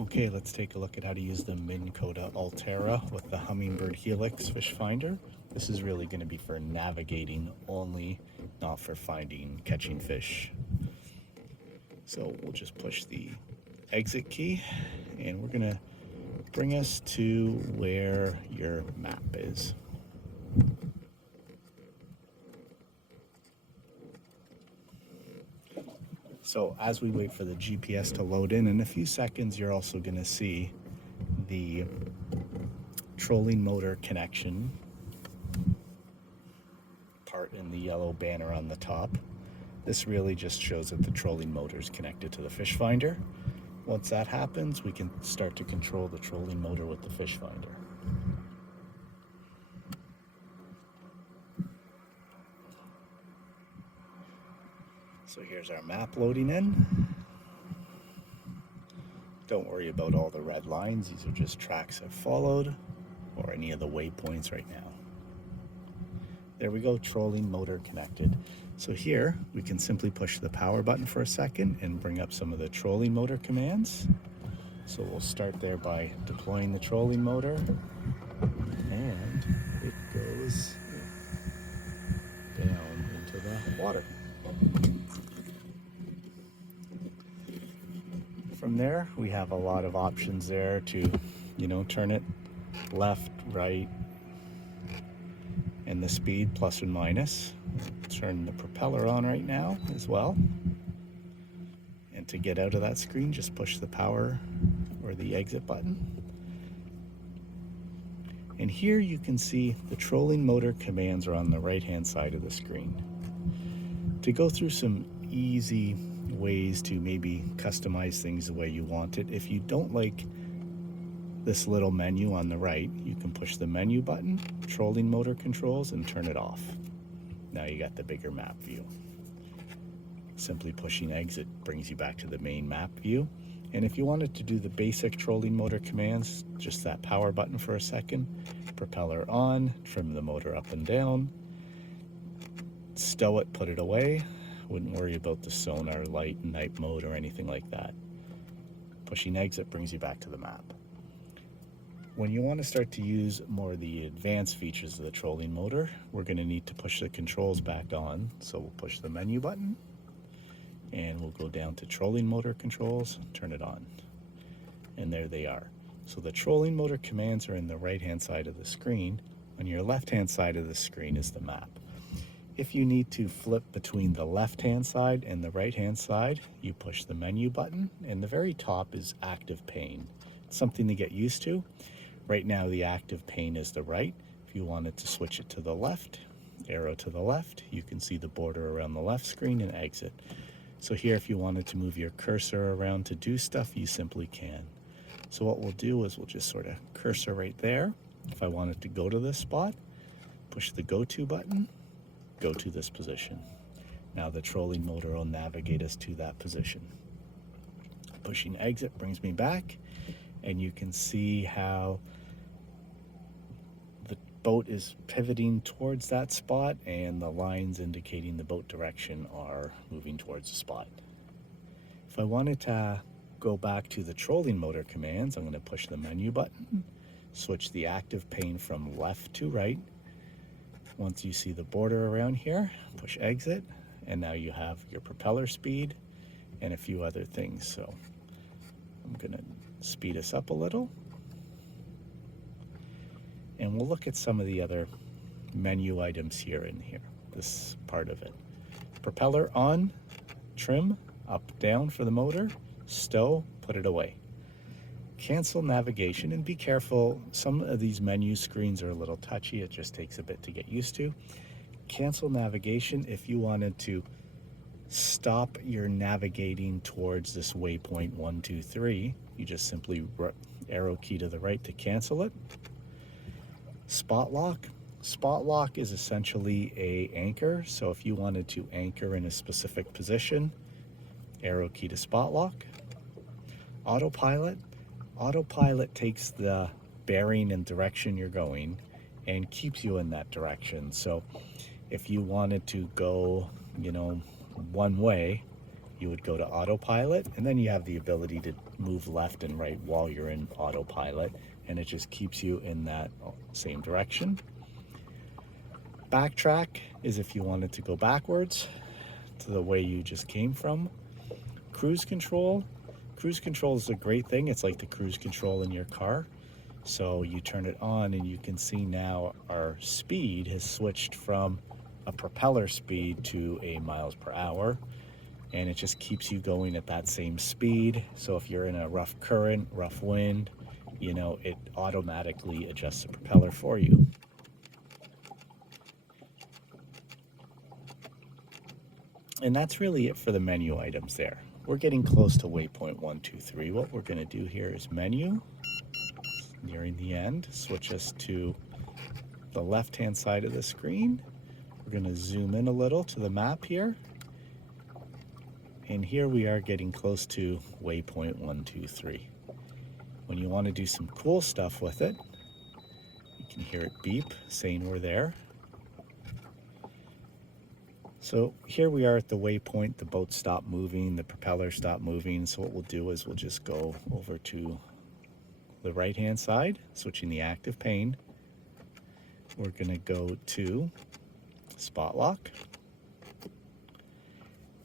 Okay, let's take a look at how to use the Minn Kota Ulterra with the Humminbird Helix fish finder. This is really going to be for navigating only, not for catching fish. So we'll just push the exit key and we're going to bring us to where your map is. So as we wait for the GPS to load in a few seconds, you're also going to see the trolling motor connection part in the yellow banner on the top. This really just shows that the trolling motor is connected to the fish finder. Once that happens, we can start to control the trolling motor with the fish finder. So here's our map loading in. Don't worry about all the red lines. These are just tracks I've followed or any of the waypoints right now. There we go, trolling motor connected. So here we can simply push the power button for a second and bring up some of the trolling motor commands. So we'll start there by deploying the trolling motor, and it goes down into the water. From there, we have a lot of options there to, turn it left, right, and the speed plus and minus. Turn the propeller on right now as well. And to get out of that screen, just push the power or the exit button. And here you can see the trolling motor commands are on the right-hand side of the screen. To go through some easy ways to maybe customize things the way you want it, if you don't like this little menu on the right, you can push the menu button, trolling motor controls, and turn it off. Now you got the bigger map view. Simply pushing exit brings you back to the main map view. And if you wanted to do the basic trolling motor commands, just that power button for a second, propeller on, trim the motor up and down, stow it, put it away. Wouldn't worry about the sonar, light, night mode, or anything like that. Pushing exit brings you back to the map. When you want to start to use more of the advanced features of the trolling motor, we're going to need to push the controls back on. So we'll push the menu button and we'll go down to trolling motor controls, turn it on. And there they are. So the trolling motor commands are in the right-hand side of the screen. On your left-hand side of the screen is the map. If you need to flip between the left-hand side and the right-hand side, you push the menu button, and the very top is active pane. It's something to get used to. Right now the active pane is the right. If you wanted to switch it to the left, arrow to the left, you can see the border around the left screen and exit. So here, if you wanted to move your cursor around to do stuff, you simply can. So what we'll do is we'll just sort of cursor right there. If I wanted to go to this spot, push the go to button, go to this position. Now the trolling motor will navigate us to that position. Pushing exit brings me back, and you can see how the boat is pivoting towards that spot and the lines indicating the boat direction are moving towards the spot. If I wanted to go back to the trolling motor commands, I'm going to push the menu button, switch the active pane from left to right. Once you see the border around here, push exit, and now you have your propeller speed and a few other things. So I'm going to speed us up a little, and we'll look at some of the other menu items here in this part of it. Propeller on, trim, up, down for the motor, stow, put it away. Cancel navigation, and be careful, some of these menu screens are a little touchy, it just takes a bit to get used to. Cancel navigation, if you wanted to stop your navigating towards this waypoint 1, 2, 3, you just simply arrow key to the right to cancel it. Spotlock. Spotlock is essentially a anchor, so if you wanted to anchor in a specific position, arrow key to spotlock. Autopilot. Autopilot takes the bearing and direction you're going and keeps you in that direction. So if you wanted to go, one way, you would go to autopilot, and then you have the ability to move left and right while you're in autopilot, and it just keeps you in that same direction. Backtrack is if you wanted to go backwards to the way you just came from. Cruise control is a great thing. It's like the cruise control in your car. So you turn it on and you can see now our speed has switched from a propeller speed to a miles per hour, and it just keeps you going at that same speed. So if you're in a rough current, rough wind, you know, it automatically adjusts the propeller for you. And that's really it for the menu items there. We're getting close to waypoint 1, 2, 3. What we're going to do here is menu, nearing the end, switch us to the left-hand side of the screen. We're going to zoom in a little to the map here. And here we are getting close to waypoint 1, 2, 3. When you want to do some cool stuff with it, you can hear it beep, saying we're there. So here we are at the waypoint. The boat stopped moving, the propeller stopped moving. So what we'll do is we'll just go over to the right-hand side, switching the active pane. We're going to go to spotlock.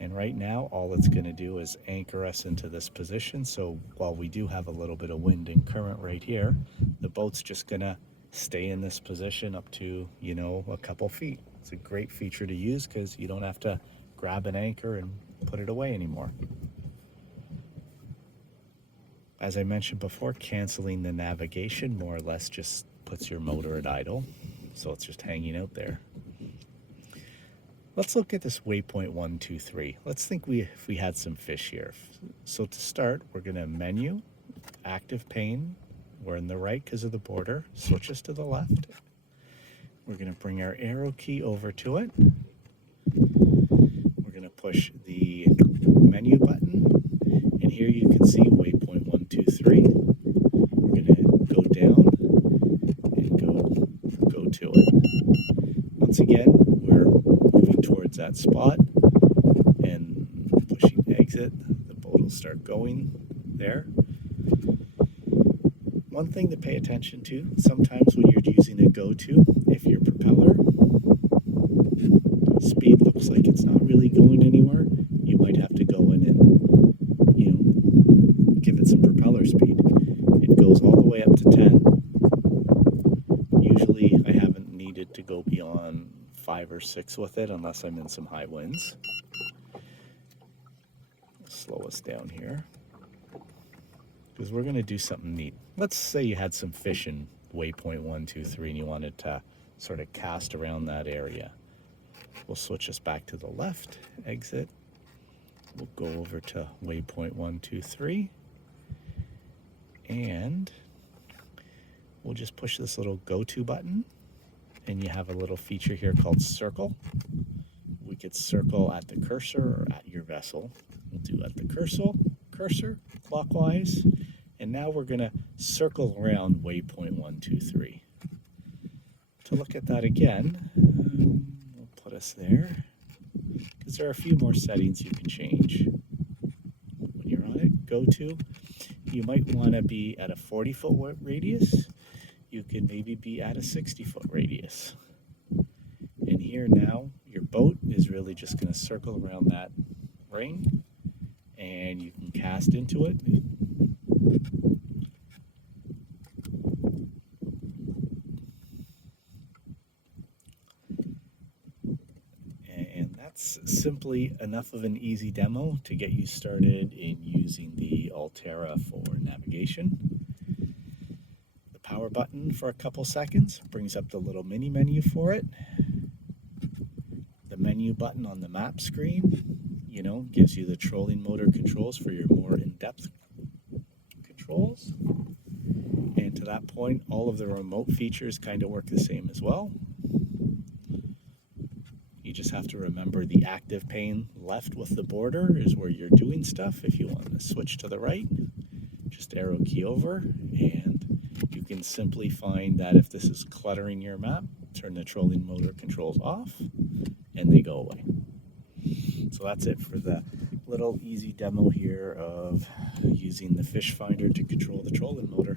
And right now, all it's going to do is anchor us into this position. So while we do have a little bit of wind and current right here, the boat's just going to stay in this position up to, you know, a couple feet. It's a great feature to use because you don't have to grab an anchor and put it away anymore. As I mentioned before, canceling the navigation more or less just puts your motor at idle. So it's just hanging out there. Let's look at this waypoint 1, 2, 3. Let's think if we had some fish here. So to start, we're going to menu, active pane. We're in the right because of the border. Switch us to the left. We're going to bring our arrow key over to it. We're going to push the menu button. And here you can see waypoint 1, 2, 3. We're going to go down and go to it. Once again, we're moving towards that spot and pushing exit. The boat will start going there. One thing to pay attention to, sometimes when you're using a go-to, if your propeller speed looks like it's not really going anywhere, you might have to go in and, you know, give it some propeller speed. It goes all the way up to 10. Usually I haven't needed to go beyond 5 or 6 with it unless I'm in some high winds. Slow us down here, because we're going to do something neat. Let's say you had some fish in waypoint 1, 2, 3 and you wanted to sort of cast around that area. We'll switch us back to the left, exit. We'll go over to waypoint 1, 2, 3. And we'll just push this little go-to button. And you have a little feature here called circle. We could circle at the cursor or at your vessel. We'll do at the cursor, clockwise. And now we're going to circle around waypoint 1, 2, 3. To look at that again, we'll put us there, because there are a few more settings you can change. When you're on it, go to, you might want to be at a 40-foot radius. You can maybe be at a 60-foot radius. And here now, your boat is really just going to circle around that ring, and you can cast into it. And that's simply enough of an easy demo to get you started in using the Ulterra for navigation. The power button for a couple seconds brings up the little mini menu for it. The menu button on the map screen, you know, gives you the trolling motor controls for your more in-depth controls. And to that point, all of the remote features kind of work the same as well. You just have to remember the active pane left with the border is where you're doing stuff. If you want to switch to the right, just arrow key over, and you can simply find that if this is cluttering your map, turn the trolling motor controls off and they go away. So that's it for the little easy demo here of using the fish finder to control the trolling motor.